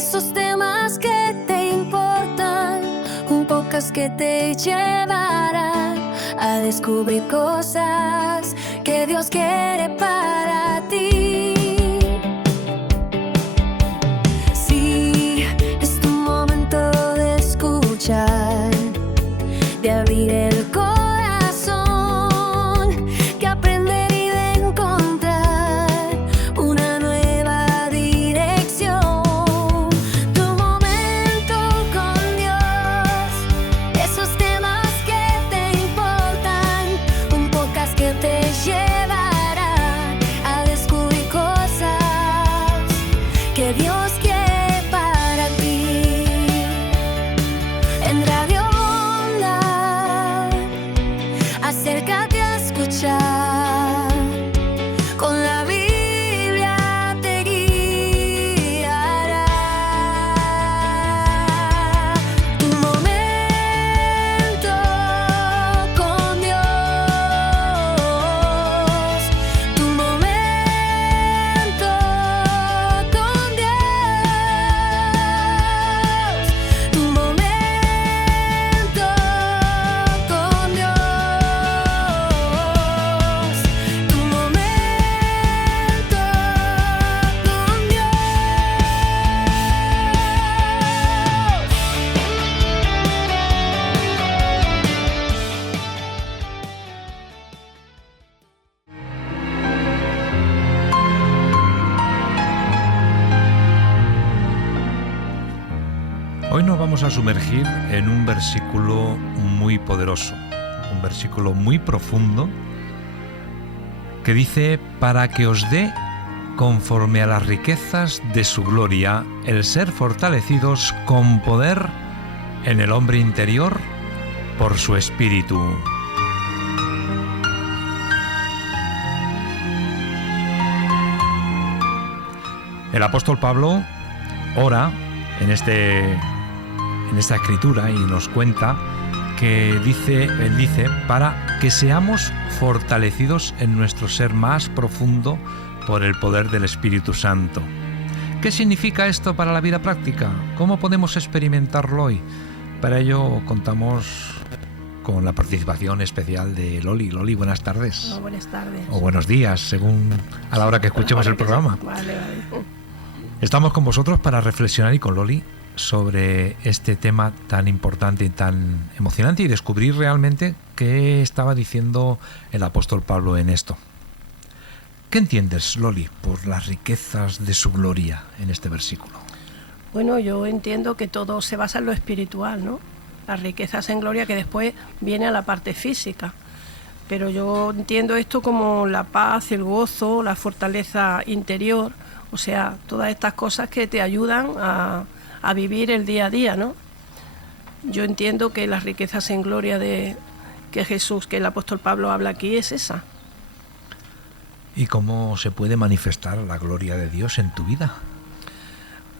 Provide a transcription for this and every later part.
esos temas que te importan, un podcast que te llevará a descubrir cosas que Dios quiere para ti. Sí, es tu momento de escuchar, de abrir el corazón, que aprender y de encontrar una nueva dirección. Tu momento con Dios, esos temas que te importan, un podcast que te llevará a descubrir cosas que Dios quiere para ti. En Radio Onda, acércate a escuchar, con la Biblia te guiará. Tu momento con Dios, tu momento con Dios, tu momento con Dios, tu momento con Dios. Hoy nos vamos a sumergir en un versículo muy poderoso, un versículo muy profundo que dice: para que os dé, conforme a las riquezas de su gloria, el ser fortalecidos con poder en el hombre interior por su espíritu. El apóstol Pablo ora en esta escritura y nos cuenta que él dice para que seamos fortalecidos en nuestro ser más profundo por el poder del Espíritu Santo. ¿Qué significa esto para la vida práctica? ¿Cómo podemos experimentarlo hoy? Para ello contamos con la participación especial de Loli. Loli, buenas tardes. No, buenas tardes. O buenos días, según a la hora que escuchemos el programa. Vale. Estamos con vosotros para reflexionar y con Loli sobre este tema tan importante y tan emocionante y descubrir realmente qué estaba diciendo el apóstol Pablo en esto. ¿Qué entiendes, Loli, por las riquezas de su gloria en este versículo? Bueno, yo entiendo que todo se basa en lo espiritual, ¿no? Las riquezas en gloria, que después viene a la parte física. Pero yo entiendo esto como la paz, el gozo, la fortaleza interior, o sea, todas estas cosas que te ayudan a vivir el día a día, ¿no? Yo entiendo que las riquezas en gloria que el apóstol Pablo habla aquí es esa. ¿Y cómo se puede manifestar la gloria de Dios en tu vida?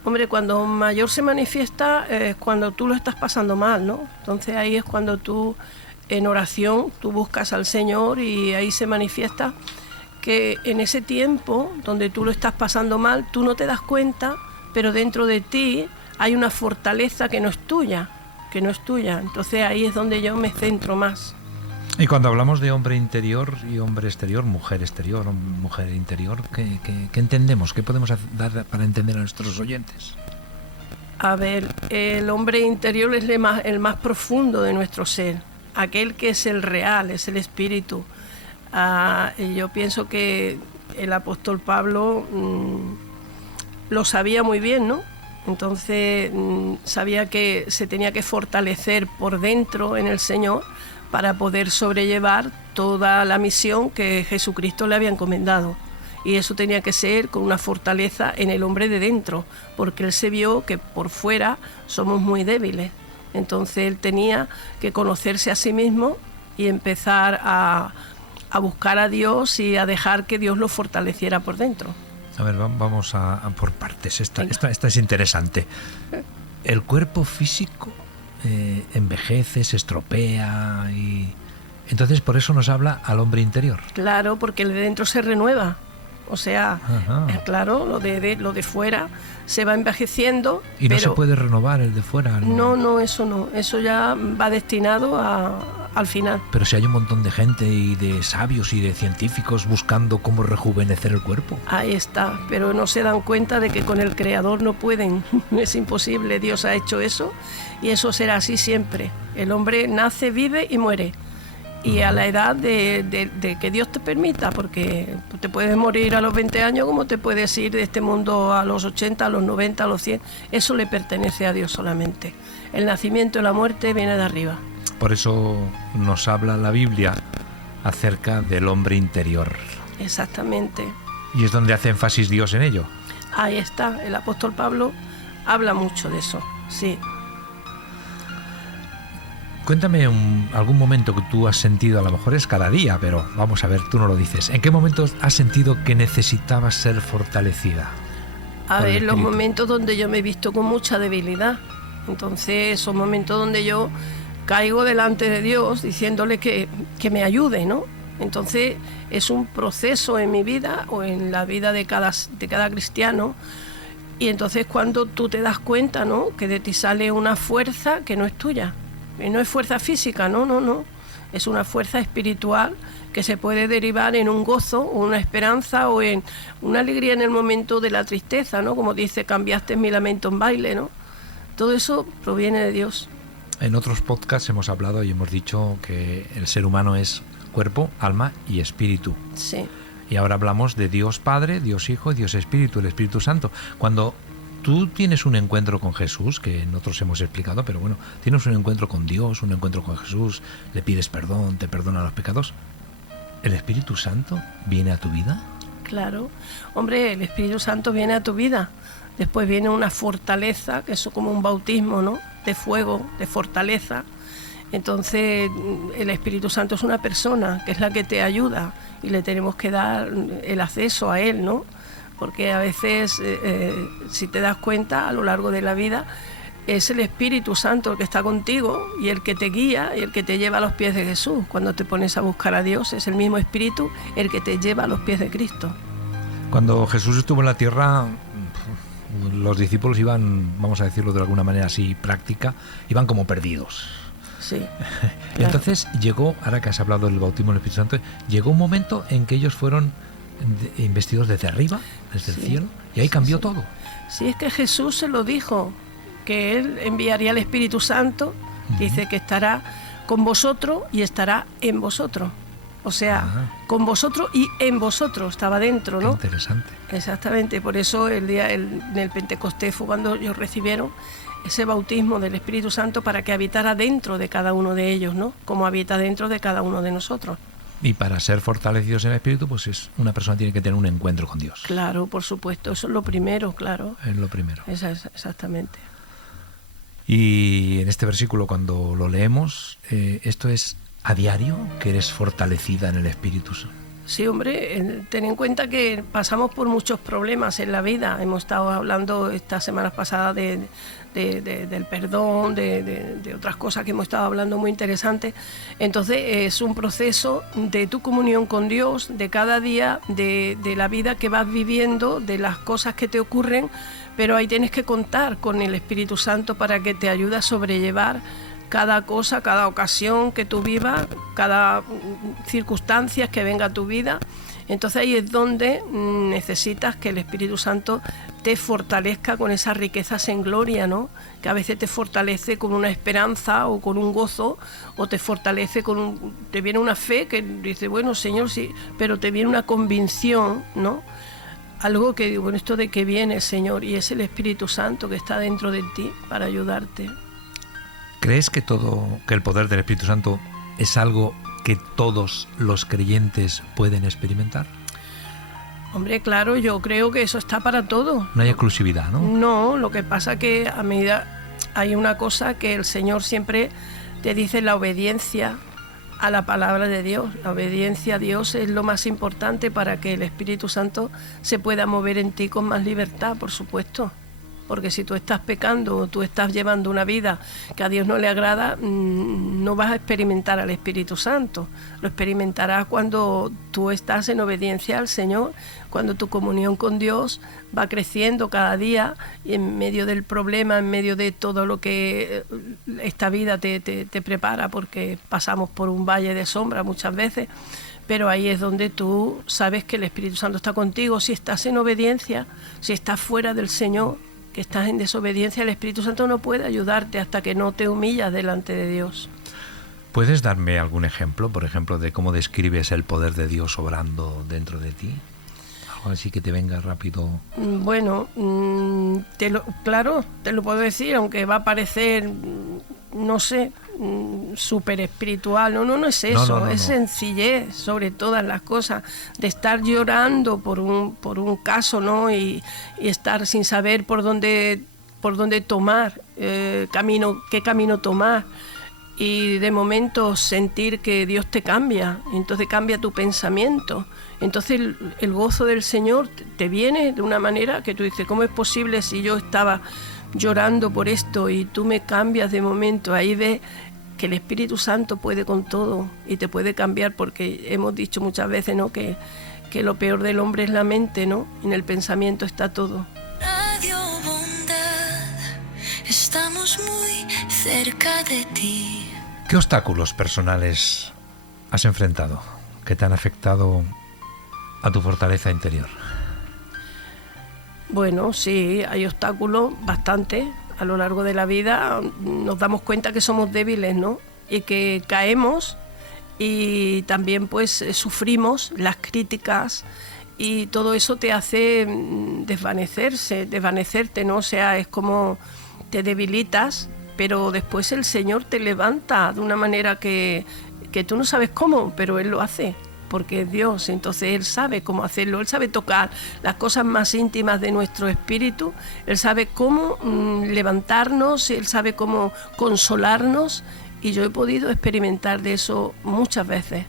Hombre, cuando mayor se manifiesta es cuando tú lo estás pasando mal, ¿no? Entonces ahí es cuando tú, en oración, tú buscas al Señor y ahí se manifiesta que en ese tiempo donde tú lo estás pasando mal, tú no te das cuenta, pero dentro de ti hay una fortaleza que no es tuya. Entonces ahí es donde yo me centro más. Y cuando hablamos de hombre interior y hombre exterior, mujer interior, ¿qué entendemos? ¿Qué podemos dar para entender a nuestros oyentes? A ver, el hombre interior es el más profundo de nuestro ser, aquel que es el real, es el espíritu. Yo pienso que el apóstol Pablo lo sabía muy bien, ¿no? Entonces sabía que se tenía que fortalecer por dentro en el Señor para poder sobrellevar toda la misión que Jesucristo le había encomendado. Y eso tenía que ser con una fortaleza en el hombre de dentro, porque él se vio que por fuera somos muy débiles. Entonces él tenía que conocerse a sí mismo y empezar a buscar a Dios y a dejar que Dios lo fortaleciera por dentro. A ver, vamos a por partes. Esta es interesante. El cuerpo físico envejece, se estropea y entonces por eso nos habla al hombre interior. Claro, porque el de dentro se renueva. O sea, claro, lo de fuera se va envejeciendo. ¿Y no pero se puede renovar el de fuera? No, eso no. Eso ya va destinado al final. Pero si hay un montón de gente y de sabios y de científicos buscando cómo rejuvenecer el cuerpo. Ahí está, pero no se dan cuenta de que con el Creador no pueden. Es imposible, Dios ha hecho eso y eso será así siempre. El hombre nace, vive y muere. Y a la edad de que Dios te permita, porque te puedes morir a los 20 años como te puedes ir de este mundo a los 80, a los 90, a los 100. Eso le pertenece a Dios solamente. El nacimiento y la muerte viene de arriba. Por eso nos habla la Biblia acerca del hombre interior. Exactamente. Y es donde hace énfasis Dios en ello. Ahí está, el apóstol Pablo habla mucho de eso, sí. Cuéntame algún momento que tú has sentido, a lo mejor es cada día, pero vamos a ver, tú no lo dices. ¿En qué momentos has sentido que necesitabas ser fortalecida? A ver, los momentos donde yo me he visto con mucha debilidad. Entonces, son momentos donde yo caigo delante de Dios diciéndole que me ayude, ¿no? Entonces, es un proceso en mi vida o en la vida de cada cristiano. Y entonces, cuando tú te das cuenta, ¿no?, que de ti sale una fuerza que no es tuya. Y no es fuerza física, no. Es una fuerza espiritual que se puede derivar en un gozo, o una esperanza, o en una alegría en el momento de la tristeza, ¿no? Como dice, cambiaste mi lamento en baile, ¿no? Todo eso proviene de Dios. En otros podcasts hemos hablado y hemos dicho que el ser humano es cuerpo, alma y espíritu. Sí. Y ahora hablamos de Dios Padre, Dios Hijo y Dios Espíritu, el Espíritu Santo. Cuando tú tienes un encuentro con Jesús, que nosotros hemos explicado, pero bueno, tienes un encuentro con Dios, un encuentro con Jesús, le pides perdón, te perdona los pecados, ¿el Espíritu Santo viene a tu vida? Claro. Hombre, el Espíritu Santo viene a tu vida. Después viene una fortaleza, que es como un bautismo, ¿no?, de fuego, de fortaleza. Entonces, el Espíritu Santo es una persona que es la que te ayuda y le tenemos que dar el acceso a Él, ¿no? Porque a veces, si te das cuenta, a lo largo de la vida, es el Espíritu Santo el que está contigo y el que te guía y el que te lleva a los pies de Jesús. Cuando te pones a buscar a Dios, es el mismo Espíritu el que te lleva a los pies de Cristo. Cuando Jesús estuvo en la tierra, los discípulos iban, vamos a decirlo de alguna manera así práctica, iban como perdidos. Sí. Y Claro. entonces llegó, ahora que has hablado del bautismo del Espíritu Santo, llegó un momento en que ellos fueron investidos desde arriba, desde el cielo, y ahí cambió todo. Sí, es que Jesús se lo dijo, que Él enviaría al Espíritu Santo, dice que estará con vosotros y estará en vosotros. O sea, con vosotros y en vosotros, estaba dentro, ¿no? Qué interesante. Exactamente, por eso en el Pentecostés fue cuando ellos recibieron ese bautismo del Espíritu Santo para que habitara dentro de cada uno de ellos, ¿no? Como habita dentro de cada uno de nosotros. Y para ser fortalecidos en el espíritu, pues una persona tiene que tener un encuentro con Dios. Claro, por supuesto, eso es lo primero, claro. Es lo primero. Exactamente. Y en este versículo, cuando lo leemos, esto es a diario, que eres fortalecida en el espíritu. Sí, hombre, ten en cuenta que pasamos por muchos problemas en la vida. Hemos estado hablando estas semanas pasadas del perdón, de otras cosas que hemos estado hablando muy interesantes. Entonces es un proceso de tu comunión con Dios, de cada día, de la vida que vas viviendo, de las cosas que te ocurren, pero ahí tienes que contar con el Espíritu Santo para que te ayude a sobrellevar cada cosa, cada ocasión que tú vivas, cada circunstancia que venga a tu vida. Entonces ahí es donde necesitas que el Espíritu Santo te fortalezca con esas riquezas en gloria, ¿no? Que a veces te fortalece con una esperanza o con un gozo, o te fortalece te viene una fe que dice, bueno, Señor, sí, pero te viene una convicción, ¿no? Algo que digo, bueno, ¿esto de qué viene, Señor? Y es el Espíritu Santo que está dentro de ti para ayudarte. ¿Crees que el poder del Espíritu Santo es algo que todos los creyentes pueden experimentar? Hombre, claro, yo creo que eso está para todo. No hay exclusividad, ¿no? No, lo que pasa que a medida hay una cosa que el Señor siempre te dice, la obediencia a la palabra de Dios. La obediencia a Dios es lo más importante para que el Espíritu Santo se pueda mover en ti con más libertad, por supuesto. porque si tú estás pecando o tú estás llevando una vida que a Dios no le agrada, no vas a experimentar al Espíritu Santo. Lo experimentarás cuando tú estás en obediencia al Señor, cuando tu comunión con Dios va creciendo cada día, y en medio del problema, en medio de todo lo que esta vida te prepara, porque pasamos por un valle de sombra muchas veces, pero ahí es donde tú sabes que el Espíritu Santo está contigo. Si estás en obediencia, si estás fuera del Señor, que estás en desobediencia, el Espíritu Santo no puede ayudarte hasta que no te humillas delante de Dios. ¿Puedes darme algún ejemplo, por ejemplo, de cómo describes el poder de Dios obrando dentro de ti? Algo así que te venga rápido. Bueno, claro, te lo puedo decir, aunque va a parecer, no sé, súper espiritual. No es eso, es sencillez sobre todas las cosas, de estar llorando por un caso, ¿no? Y estar sin saber por dónde tomar, qué camino tomar, y de momento sentir que Dios te cambia, entonces cambia tu pensamiento. Entonces el gozo del Señor te viene de una manera que tú dices, ¿cómo es posible si yo estaba llorando por esto y tú me cambias de momento? Ahí ves que el Espíritu Santo puede con todo y te puede cambiar, porque hemos dicho muchas veces, ¿no?, que lo peor del hombre es la mente, ¿no? En el pensamiento está todo. Radio Bondad, estamos muy cerca de ti. ¿Qué obstáculos personales has enfrentado que te han afectado a tu fortaleza interior? Bueno, sí, hay obstáculos bastante. A lo largo de la vida nos damos cuenta que somos débiles, ¿no? Y que caemos, y también pues sufrimos las críticas, y todo eso te hace desvanecerte, ¿no? O sea, es como te debilitas, pero después el Señor te levanta de una manera que tú no sabes cómo, pero Él lo hace, porque es Dios. Entonces Él sabe cómo hacerlo, Él sabe tocar las cosas más íntimas de nuestro espíritu, Él sabe cómo levantarnos, Él sabe cómo consolarnos, y yo he podido experimentar de eso muchas veces.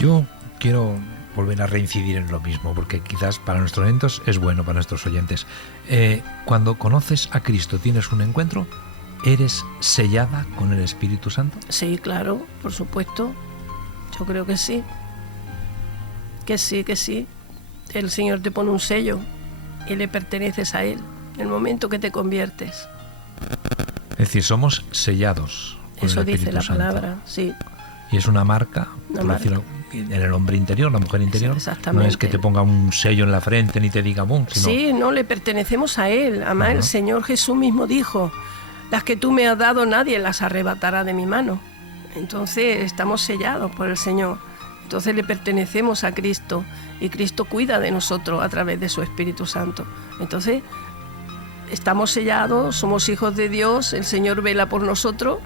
Yo quiero volver a reincidir en lo mismo, porque quizás para nuestros oyentes es bueno, para nuestros oyentes. Cuando conoces a Cristo, tienes un encuentro, ¿eres sellada con el Espíritu Santo? Sí, claro, por supuesto. Yo creo que sí. Que sí. El Señor te pone un sello y le perteneces a Él en el momento que te conviertes. Es decir, somos sellados con eso el Espíritu dice la Santo. palabra, sí. Y es una marca, Una por marca. decirlo, en el hombre interior, la mujer interior. Exactamente. No es que te ponga un sello en la frente ni te diga boom, sino... Sí, no, le pertenecemos a Él. Además, el Señor Jesús mismo dijo, las que tú me has dado nadie las arrebatará de mi mano. Entonces estamos sellados por el Señor. Entonces le pertenecemos a Cristo, y Cristo cuida de nosotros a través de su Espíritu Santo. Entonces estamos sellados, somos hijos de Dios, el Señor vela por nosotros,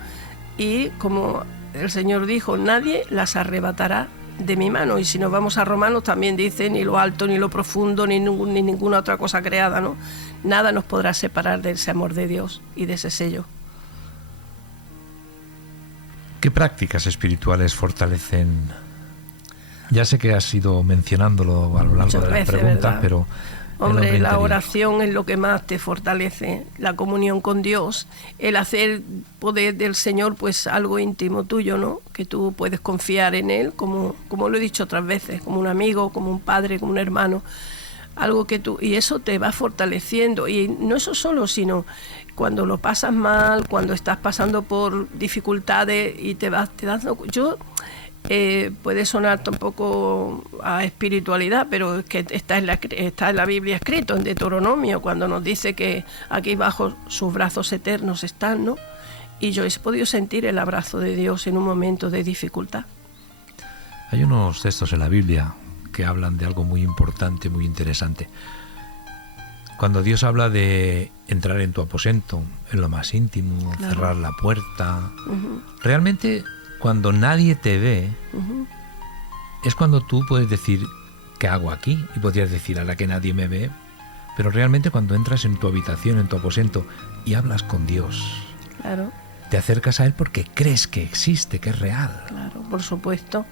y como el Señor dijo, nadie las arrebatará de mi mano. Y si nos vamos a Romanos también dice, ni lo alto, ni lo profundo, ni ninguna otra cosa creada, ¿no? Nada nos podrá separar de ese amor de Dios y de ese sello. ¿Qué prácticas espirituales fortalecen? Ya sé que has ido mencionándolo a lo largo de la pregunta, ¿verdad? pero... Hombre, la oración es lo que más te fortalece, la comunión con Dios, el hacer poder del Señor pues algo íntimo tuyo, ¿no? Que tú puedes confiar en Él, como lo he dicho otras veces, como un amigo, como un padre, como un hermano, algo que tú... Y eso te va fortaleciendo, y no eso solo, sino cuando lo pasas mal, cuando estás pasando por dificultades y te das... puede sonar tampoco a espiritualidad, pero es que está en la Biblia escrito, en Deuteronomio, cuando nos dice que aquí bajo sus brazos eternos están, ¿no? Y yo he podido sentir el abrazo de Dios en un momento de dificultad. Hay unos textos en la Biblia que hablan de algo muy importante, muy interesante. Cuando Dios habla de entrar en tu aposento, en lo más íntimo, claro, cerrar la puerta, realmente... Cuando nadie te ve, es cuando tú puedes decir, ¿qué hago aquí? Y podrías decir, a la que nadie me ve. Pero realmente cuando entras en tu habitación, en tu aposento, y hablas con Dios, claro, te acercas a Él porque crees que existe, que es real. Claro, por supuesto.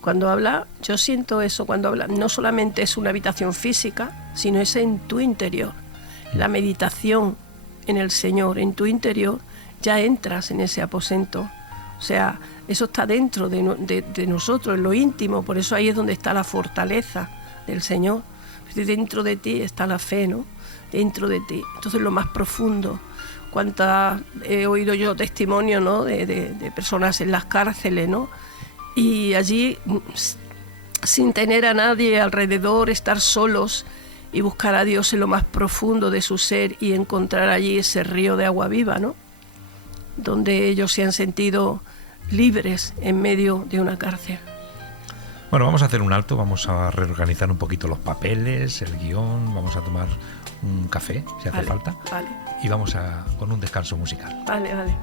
Cuando habla, yo siento eso, cuando habla, no solamente es una habitación física, sino es en tu interior. la meditación en el Señor, en tu interior, ya entras en ese aposento. O sea, eso está dentro de nosotros, en lo íntimo, por eso ahí es donde está la fortaleza del Señor. Dentro de ti está la fe, ¿no? Dentro de ti. Entonces lo más profundo. Cuántas he oído yo testimonios, ¿no? de personas en las cárceles, ¿no? Y allí, sin tener a nadie alrededor, estar solos y buscar a Dios en lo más profundo de su ser y encontrar allí ese río de agua viva, ¿no? Donde ellos se han sentido libres en medio de una cárcel. Bueno, vamos a hacer un alto, vamos a reorganizar un poquito los papeles, el guión, vamos a tomar un café, si hace falta, vale. Y vamos con un descanso musical. Vale, vale.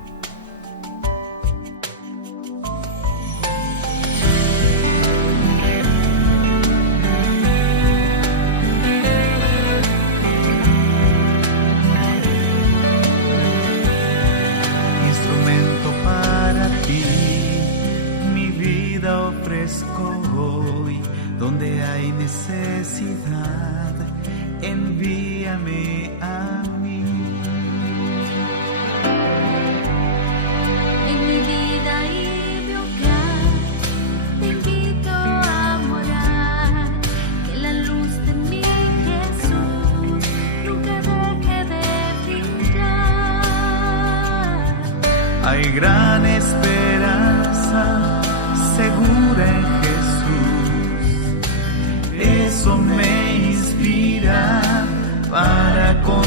Instrumento para ti, mi vida ofrezco hoy, donde hay necesidad, envíame a mí. En mi vida y mi hogar te invito a morar, que la luz de mi Jesús nunca deje de brillar. Hay gran esperanza segura en Jesús, eso me inspira para continuar.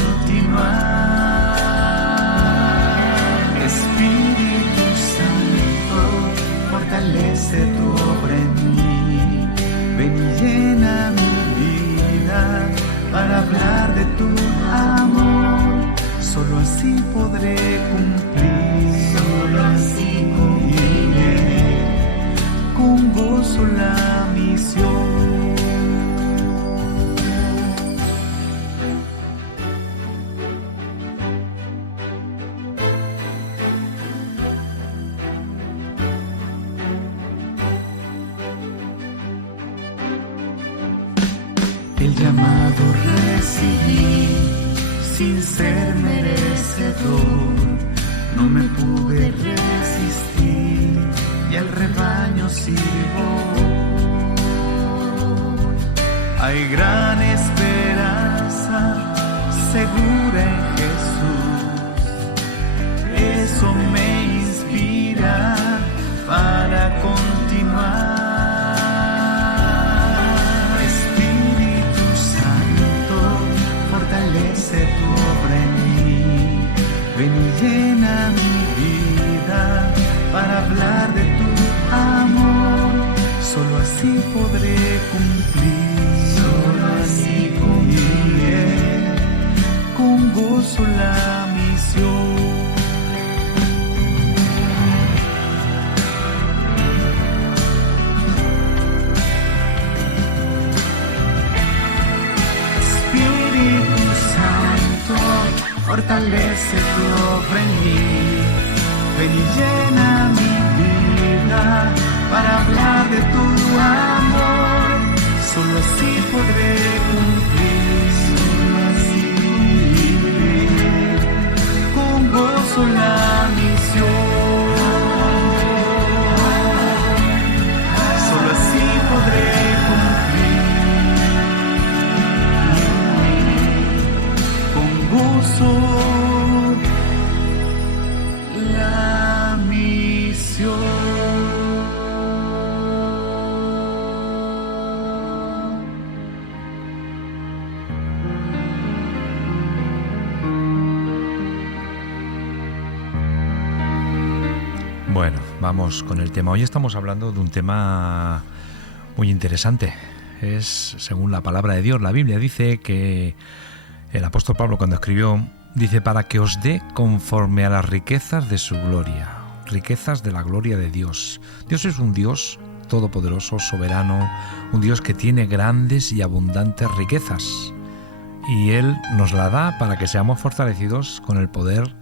Espíritu Santo, fortalece tu obra en mí, ven y llena mi vida para hablar de tu amor, solo así podré cumplir, solo así cumpliré con gozo la misión. El llamado recibí sin ser merecedor, no me pude resistir y al rebaño sirvo. Hay gran esperanza segura en Jesús, eso me inspira para continuar. Fortalece tu obra en mí, ven y llena mi vida para hablar de tu amor, solo así podré cumplir, solo así cumpliré con gozo la misión. Fortalece tu obra en mí, ven y llena mi vida para hablar de tu amor, solo así podré cumplir, solo así cumpliré con gozo la misión, solo así podré la misión. Bueno, vamos con el tema. Hoy estamos hablando de un tema muy interesante. Es, según la palabra de Dios, la Biblia dice que el apóstol Pablo, cuando escribió, dice: para que os dé conforme a las riquezas de su gloria, riquezas de la gloria de Dios. Dios es un Dios todopoderoso, soberano, un Dios que tiene grandes y abundantes riquezas. Y Él nos la da para que seamos fortalecidos con el poder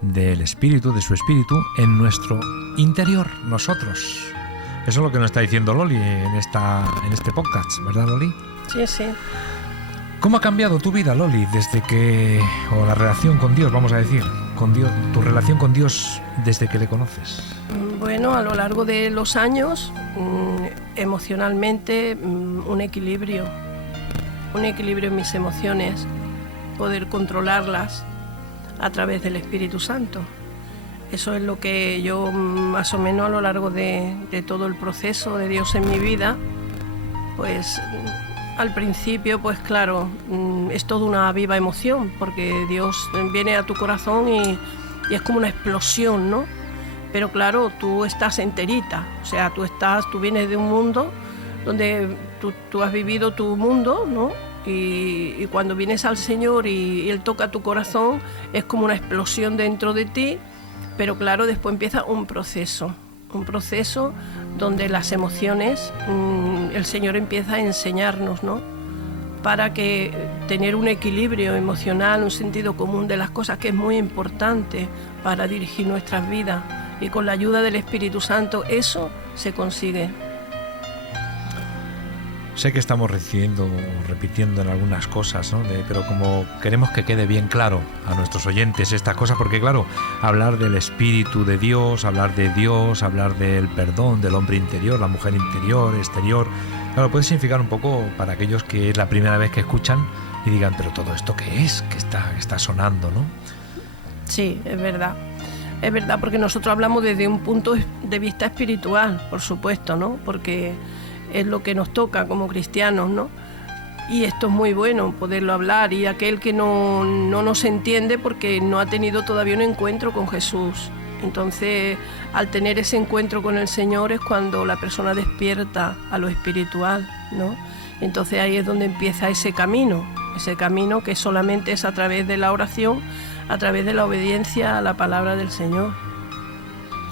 del Espíritu, de su Espíritu, en nuestro interior, nosotros. Eso es lo que nos está diciendo Loli en este podcast, ¿verdad, Loli? Sí, sí. ¿Cómo ha cambiado tu vida, Loli, desde que, o la relación con Dios, vamos a decir, con Dios, tu relación con Dios desde que le conoces? Bueno, a lo largo de los años, emocionalmente, un equilibrio en mis emociones, poder controlarlas a través del Espíritu Santo. Eso es lo que yo, más o menos a lo largo de todo el proceso de Dios en mi vida, pues al principio, pues claro, es toda una viva emoción, porque Dios viene a tu corazón y es como una explosión, ¿no? Pero claro, tú estás enterita, o sea, tú vienes de un mundo donde tú has vivido tu mundo, ¿no? Y cuando vienes al Señor y Él toca tu corazón, es como una explosión dentro de ti, pero claro, después empieza un proceso donde las emociones, el Señor empieza a enseñarnos, ¿no? Para que tener un equilibrio emocional, un sentido común de las cosas, que es muy importante para dirigir nuestras vidas. Y con la ayuda del Espíritu Santo eso se consigue. Sé que estamos repitiendo en algunas cosas, ¿no? Pero como queremos que quede bien claro a nuestros oyentes estas cosas, porque claro, hablar del Espíritu de Dios, hablar del perdón, del hombre interior, la mujer interior, exterior, claro, puede significar un poco para aquellos que es la primera vez que escuchan y digan, pero todo esto ¿qué es? Que está sonando, ¿no? Sí, es verdad. Es verdad, porque nosotros hablamos desde un punto de vista espiritual, por supuesto, ¿no? Porque es lo que nos toca como cristianos, ¿no? Y esto es muy bueno, poderlo hablar, y aquel que no nos entiende porque no ha tenido todavía un encuentro con Jesús. Entonces, al tener ese encuentro con el Señor es cuando la persona despierta a lo espiritual, ¿no? Entonces ahí es donde empieza ese camino que solamente es a través de la oración, a través de la obediencia a la palabra del Señor.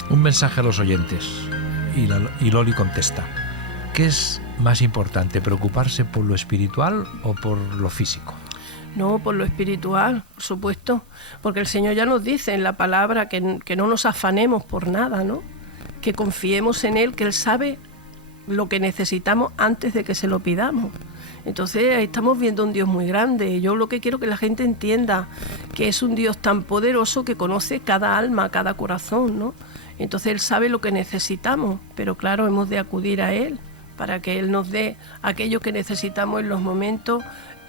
Un mensaje a los oyentes, y Loli contesta. ¿Qué es más importante, preocuparse por lo espiritual o por lo físico? No, por lo espiritual, por supuesto, porque el Señor ya nos dice en la palabra que no nos afanemos por nada, ¿no? Que confiemos en Él, que Él sabe lo que necesitamos antes de que se lo pidamos. Entonces ahí estamos viendo un Dios muy grande. Yo lo que quiero que la gente entienda que es un Dios tan poderoso que conoce cada alma, cada corazón, ¿no? Entonces Él sabe lo que necesitamos, pero claro, hemos de acudir a Él para que Él nos dé aquello que necesitamos en los momentos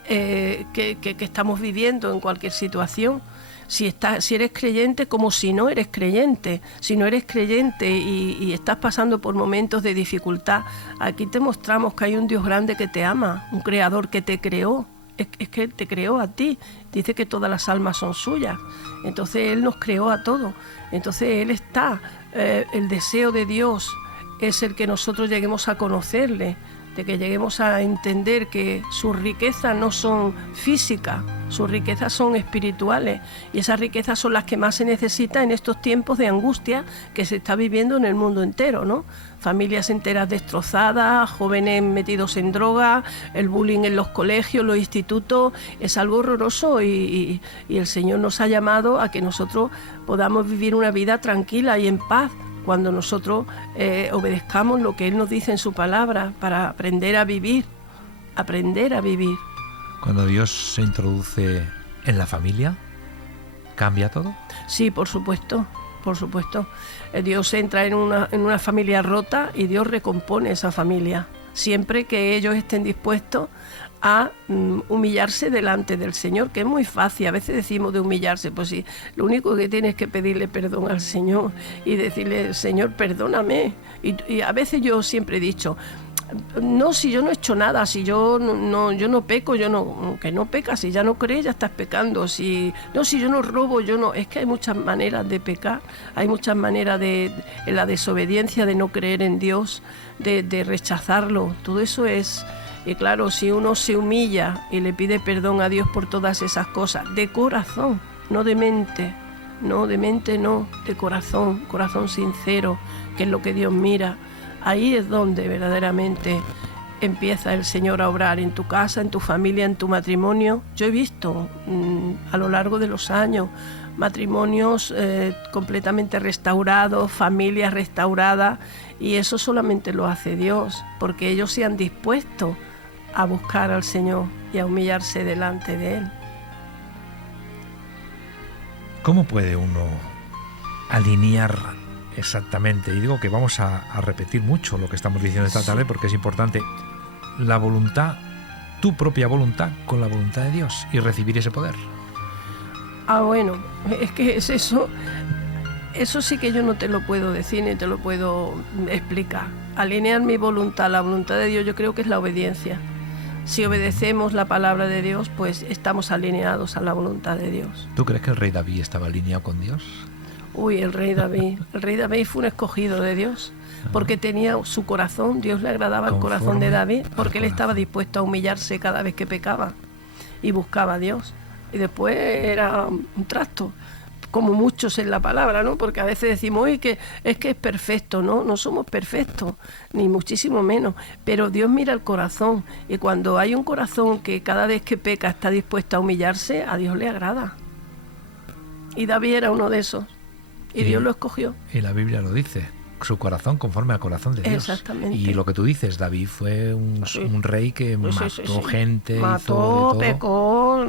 que estamos viviendo en cualquier situación. Si eres creyente como si no eres creyente. Si no eres creyente y estás pasando por momentos de dificultad, aquí te mostramos que hay un Dios grande que te ama, un creador que te creó. Es que te creó a ti. Dice que todas las almas son suyas. Entonces Él nos creó a todos. Entonces Él está. El deseo de Dios es el que nosotros lleguemos a conocerle, de que lleguemos a entender que sus riquezas no son físicas, sus riquezas son espirituales, y esas riquezas son las que más se necesitan en estos tiempos de angustia que se está viviendo en el mundo entero, ¿no? Familias enteras destrozadas, jóvenes metidos en droga, el bullying en los colegios, los institutos, es algo horroroso, y el Señor nos ha llamado a que nosotros podamos vivir una vida tranquila y en paz, cuando nosotros obedezcamos lo que Él nos dice en su palabra, para aprender a vivir. Cuando Dios se introduce en la familia, ¿cambia todo? Sí, por supuesto. Dios entra en una familia rota y Dios recompone esa familia, siempre que ellos estén dispuestos a humillarse delante del Señor, que es muy fácil. A veces decimos de humillarse, pues sí, lo único que tienes es que pedirle perdón al Señor y decirle, Señor, perdóname. Y a veces yo siempre he dicho, no, si yo no he hecho nada, si yo no peco, que no pecas, si ya no crees, ya estás pecando, si yo no robo, es que hay muchas maneras de pecar, hay muchas maneras en la desobediencia, de no creer en Dios, de rechazarlo, todo eso es. Y claro, si uno se humilla y le pide perdón a Dios por todas esas cosas, de corazón, no de mente, de corazón sincero, que es lo que Dios mira, ahí es donde verdaderamente empieza el Señor a obrar en tu casa, en tu familia, en tu matrimonio. Yo he visto a lo largo de los años matrimonios completamente restaurados, familias restauradas, y eso solamente lo hace Dios, porque ellos se han dispuesto a buscar al Señor y a humillarse delante de Él. ¿Cómo puede uno alinear exactamente? Y digo que vamos a repetir mucho lo que estamos diciendo esta tarde porque es importante. La voluntad, tu propia voluntad, con la voluntad de Dios y recibir ese poder. Bueno, es que es eso. Eso sí que yo no te lo puedo decir ni te lo puedo explicar. Alinear mi voluntad, la voluntad de Dios, yo creo que es la obediencia. Si obedecemos la palabra de Dios, pues estamos alineados a la voluntad de Dios. ¿Tú crees que el rey David estaba alineado con Dios? El rey David fue un escogido de Dios, porque tenía su corazón, Dios le agradaba el corazón de David, porque él estaba dispuesto a humillarse cada vez que pecaba y buscaba a Dios. Y después era un trasto, como muchos en la palabra, ¿no? Porque a veces decimos, que es perfecto, ¿no? No somos perfectos, ni muchísimo menos, pero Dios mira el corazón, y cuando hay un corazón que cada vez que peca está dispuesto a humillarse, a Dios le agrada. Y David era uno de esos, y Dios lo escogió. Y la Biblia lo dice, su corazón conforme al corazón de Dios. Exactamente. Y lo que tú dices, David fue un rey que mató gente, mató, hizo de todo. Pecó,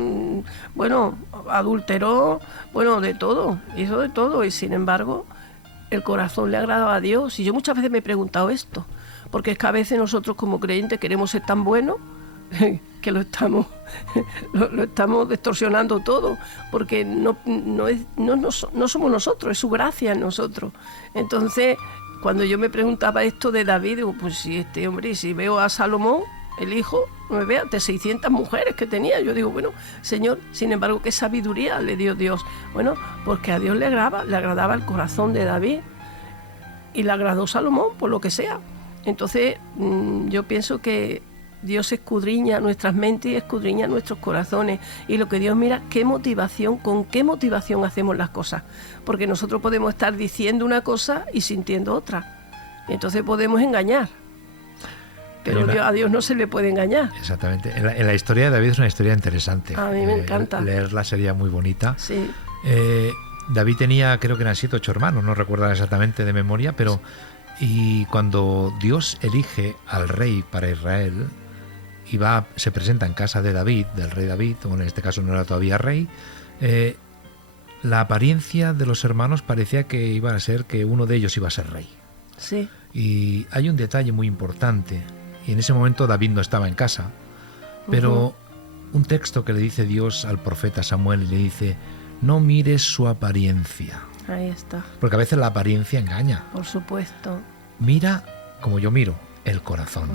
bueno, adulteró, bueno, de todo, hizo de todo, y sin embargo el corazón le agradaba a Dios. Y yo muchas veces me he preguntado esto, porque es que a veces nosotros como creyentes queremos ser tan buenos que lo estamos distorsionando todo, porque no somos nosotros, es su gracia en nosotros. Entonces, cuando yo me preguntaba esto de David, digo, pues si este hombre, si veo a Salomón, el hijo, no me vea, de 600 mujeres que tenía, yo digo, bueno, Señor, sin embargo, ¿qué sabiduría le dio Dios? Bueno, porque a Dios le agradaba el corazón de David, y le agradó Salomón, por lo que sea. Entonces, yo pienso que Dios escudriña nuestras mentes y escudriña nuestros corazones, y lo que Dios mira, con qué motivación hacemos las cosas, porque nosotros podemos estar diciendo una cosa y sintiendo otra, y entonces podemos engañar, pero a Dios no se le puede engañar. Exactamente. En la historia de David es una historia interesante. A mí me encanta. Leerla sería muy bonita. Sí. David tenía, creo que eran 7 o 8 hermanos, no recuerdo exactamente de memoria, pero y cuando Dios elige al rey para Israel, se presenta en casa de David, del rey David, bueno, en este caso no era todavía rey, la apariencia de los hermanos parecía que iba a ser que uno de ellos iba a ser rey. Sí. Y hay un detalle muy importante, y en ese momento David no estaba en casa, pero un texto que le dice Dios al profeta Samuel, le dice, no mires su apariencia. Ahí está. Porque a veces la apariencia engaña. Por supuesto. Mira como yo miro, el corazón.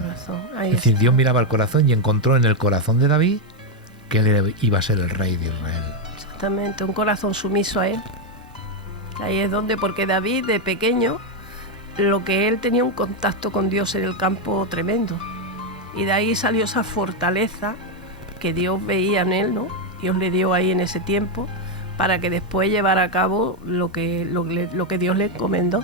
Ahí es decir, está. Dios miraba el corazón y encontró en el corazón de David que él iba a ser el rey de Israel. Exactamente, un corazón sumiso a él. Ahí es donde, porque David de pequeño, lo que él tenía un contacto con Dios en el campo tremendo. Y de ahí salió esa fortaleza que Dios veía en él, ¿no? Dios le dio ahí en ese tiempo para que después llevara a cabo lo que Dios le encomendó.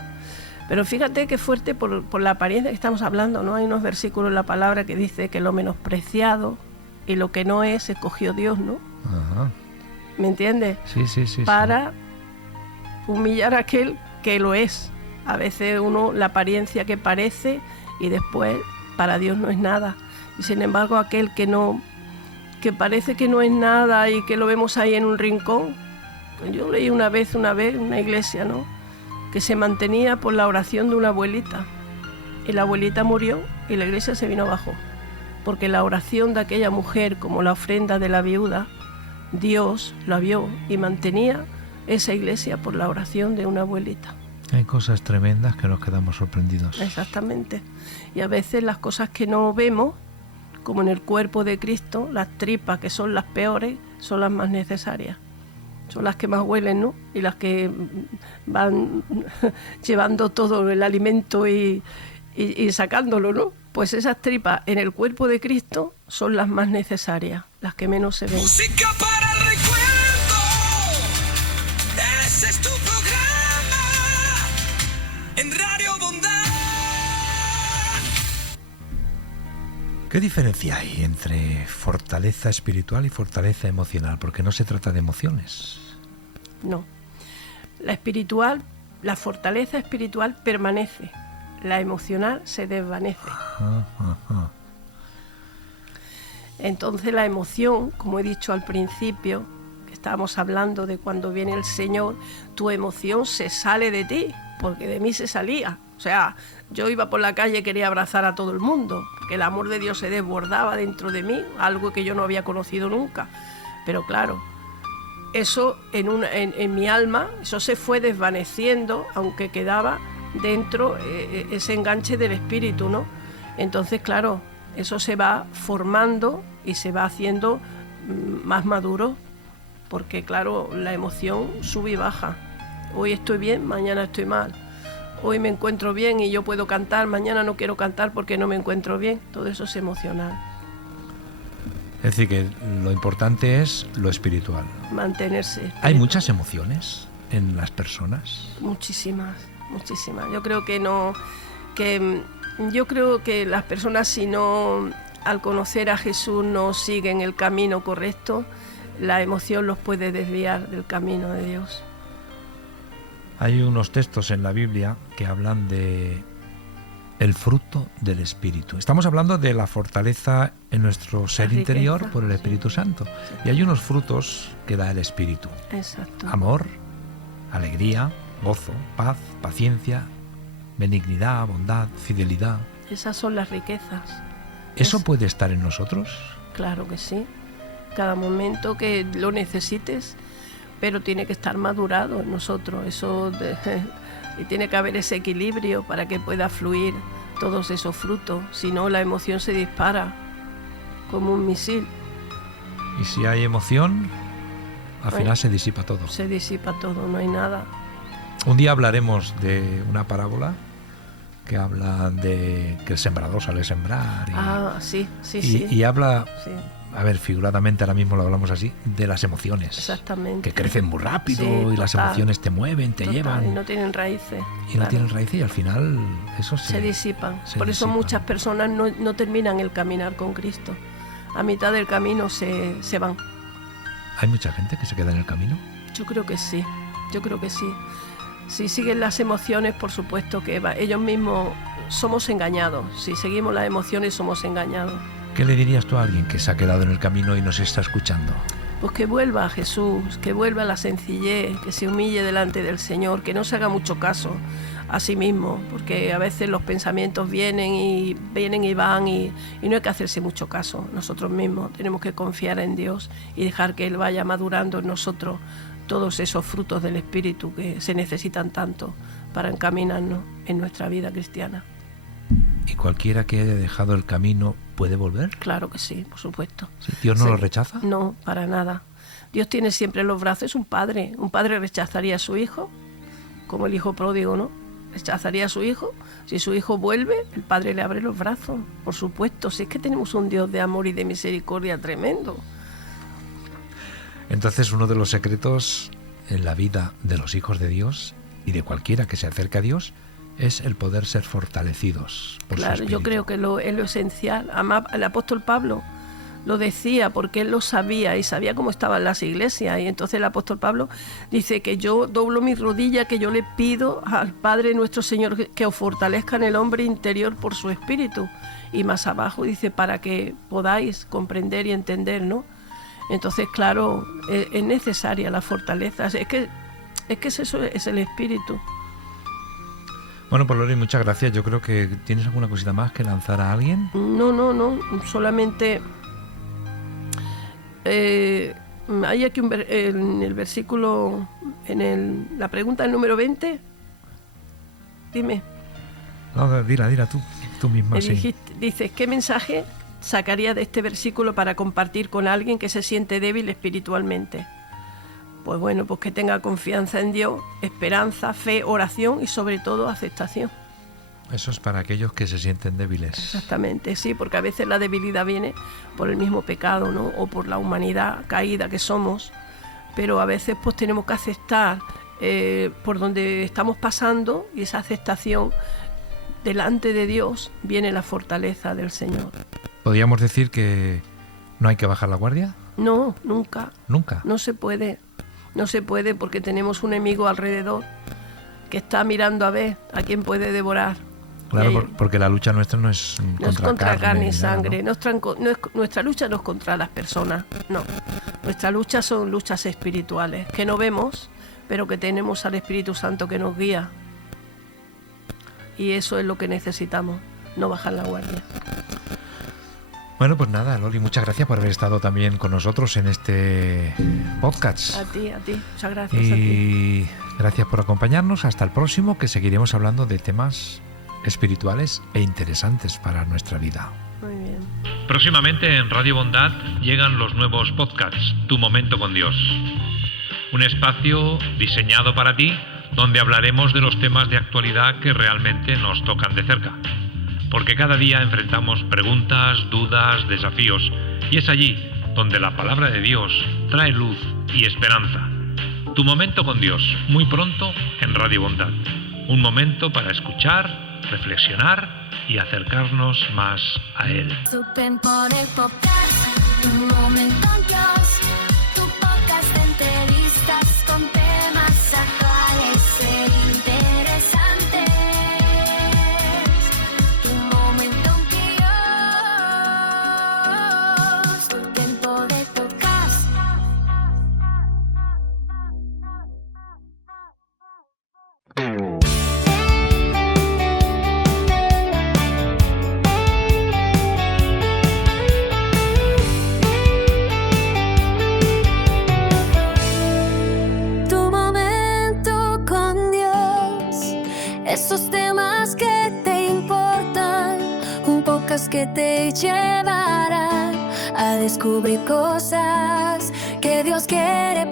Pero fíjate qué fuerte por la apariencia que estamos hablando, ¿no? Hay unos versículos en la palabra que dice que lo menospreciado y lo que no es escogió Dios, ¿no? Ajá. ¿Me entiendes? Sí. Para humillar a aquel que lo es. A veces la apariencia que parece y después para Dios no es nada. Y sin embargo aquel que parece que no es nada y que lo vemos ahí en un rincón. Yo leí una vez en una iglesia, ¿no? Que se mantenía por la oración de una abuelita. Y la abuelita murió y la iglesia se vino abajo. Porque la oración de aquella mujer, como la ofrenda de la viuda, Dios la vio y mantenía esa iglesia por la oración de una abuelita. Hay cosas tremendas que nos quedamos sorprendidos. Exactamente. Y a veces las cosas que no vemos, como en el cuerpo de Cristo, las tripas, que son las peores, son las más necesarias. Son las que más huelen, ¿no? Y las que van llevando todo el alimento y sacándolo, ¿no? Pues esas tripas en el cuerpo de Cristo son las más necesarias, las que menos se ven. Música para el recuerdo, ese es tu programa en Radio Bondad. ¿Qué diferencia hay entre fortaleza espiritual y fortaleza emocional? Porque no se trata de emociones. No. La fortaleza espiritual permanece. La emocional se desvanece. Entonces la emoción, como he dicho al principio, que estábamos hablando de cuando viene el Señor, tu emoción se sale de ti, porque de mí se salía. O sea, yo iba por la calle y quería abrazar a todo el mundo, porque el amor de Dios se desbordaba dentro de mí, algo que yo no había conocido nunca. Pero claro, eso en mi alma, eso se fue desvaneciendo, aunque quedaba dentro ese enganche del espíritu, ¿no? Entonces, claro, eso se va formando y se va haciendo más maduro, porque claro, la emoción sube y baja. Hoy estoy bien, mañana estoy mal. Hoy me encuentro bien y yo puedo cantar, mañana no quiero cantar porque no me encuentro bien. Todo eso es emocional. Es decir, que lo importante es lo espiritual. Mantenerse espiritual. ¿Hay muchas emociones en las personas? Muchísimas, muchísimas. Yo creo que las personas, si no, al conocer a Jesús, no siguen el camino correcto, la emoción los puede desviar del camino de Dios. Hay unos textos en la Biblia que hablan de el fruto del Espíritu. Estamos hablando de la fortaleza en nuestro ser riqueza, interior por el Espíritu sí. Santo. Sí. Y hay unos frutos que da el Espíritu. Exacto. Amor, alegría, gozo, paz, paciencia, benignidad, bondad, fidelidad. Esas son las riquezas. ¿Eso puede estar en nosotros? Claro que sí. Cada momento que lo necesites, pero tiene que estar madurado en nosotros. Y tiene que haber ese equilibrio para que pueda fluir todos esos frutos. Si no, la emoción se dispara como un misil. Y si hay emoción, al Ay. final se disipa todo. Se disipa todo, no hay nada. Un día hablaremos de una parábola que habla de que el sembrador sale a sembrar. Sí. Y habla, Sí, a ver, figuradamente ahora mismo lo hablamos así, de las emociones. exactamente. Que crecen muy rápido Sí, y las total. emociones te mueven, te Total, llevan. y no tienen raíces. Y no Claro. tienen raíces y al final eso Se disipan. se Por eso disipan. muchas personas no terminan el caminar con Cristo. A mitad del camino se van. ¿Hay mucha gente que se queda en el camino? Yo creo que sí. Si siguen las emociones, por supuesto que ellos mismos somos engañados. Si seguimos las emociones, somos engañados. ¿Qué le dirías tú a alguien que se ha quedado en el camino y nos está escuchando? Pues que vuelva a Jesús, que vuelva a la sencillez, que se humille delante del Señor, que no se haga mucho caso a sí mismo, porque a veces los pensamientos vienen y van y no hay que hacerse mucho caso nosotros mismos. Tenemos que confiar en Dios y dejar que Él vaya madurando en nosotros todos esos frutos del Espíritu que se necesitan tanto para encaminarnos en nuestra vida cristiana. ¿Y cualquiera que haya dejado el camino puede volver? Claro que sí, por supuesto. ¿Sí? ¿Dios no Sí. lo rechaza? No, para nada. Dios tiene siempre los brazos, es un padre. Un padre rechazaría a su hijo, como el hijo pródigo, ¿no? Rechazaría a su hijo. Si su hijo vuelve, el padre le abre los brazos, por supuesto. Si es que tenemos un Dios de amor y de misericordia tremendo. Entonces, uno de los secretos en la vida de los hijos de Dios y de cualquiera que se acerque a Dios es el poder ser fortalecidos por su Claro, yo Espíritu. creo que es lo esencial. Además, el apóstol Pablo lo decía porque él lo sabía y sabía cómo estaban las iglesias. Y entonces el apóstol Pablo dice que yo doblo mi rodilla, que yo le pido al Padre nuestro Señor que os fortalezca en el hombre interior por su Espíritu. Y más abajo dice, para que podáis comprender y entender, ¿no? Entonces, claro, es necesaria la fortaleza. Es que eso es el Espíritu. Bueno, pues Lori, muchas gracias. Yo creo que tienes alguna cosita más que lanzar a alguien. No. Solamente hay aquí en el versículo, la pregunta del número 20. Dime. No, dila tú misma. Me Sí. dices, ¿qué mensaje sacaría de este versículo para compartir con alguien que se siente débil espiritualmente? Pues bueno, pues que tenga confianza en Dios, esperanza, fe, oración y sobre todo aceptación. Eso es para aquellos que se sienten débiles. Exactamente, sí, porque a veces la debilidad viene por el mismo pecado, ¿no? O por la humanidad caída que somos, pero a veces pues tenemos que aceptar por donde estamos pasando, y esa aceptación delante de Dios viene la fortaleza del Señor. ¿Podríamos decir que no hay que bajar la guardia? No, nunca. Nunca. No se puede porque tenemos un enemigo alrededor que está mirando a ver a quién puede devorar. Claro, porque la lucha nuestra no es no es contra carne y ni nada, sangre. ¿no? Nuestra lucha no es contra las personas, no. Nuestra lucha son luchas espirituales que no vemos, pero que tenemos al Espíritu Santo que nos guía. Y eso es lo que necesitamos, no bajar la guardia. Bueno, pues nada, Loli, muchas gracias por haber estado también con nosotros en este podcast. A ti, muchas gracias. A ti. Y gracias por acompañarnos. Hasta el próximo, que seguiremos hablando de temas espirituales e interesantes para nuestra vida. Muy bien. Próximamente en Radio Bondad llegan los nuevos podcasts, Tu Momento con Dios. Un espacio diseñado para ti, donde hablaremos de los temas de actualidad que realmente nos tocan de cerca. Porque cada día enfrentamos preguntas, dudas, desafíos, y es allí donde la palabra de Dios trae luz y esperanza. Tu Momento con Dios, muy pronto en Radio Bondad. Un momento para escuchar, reflexionar y acercarnos más a Él. Supen por el podcast, Un Momento con Dios, tu podcast de entrevistas con temas actuales e interesantes. Un momento con Dios, tu tiempo de podcast. Tu momento con Dios, esos temas que te importan, un podcast que te llevará a descubrir cosas que Dios quiere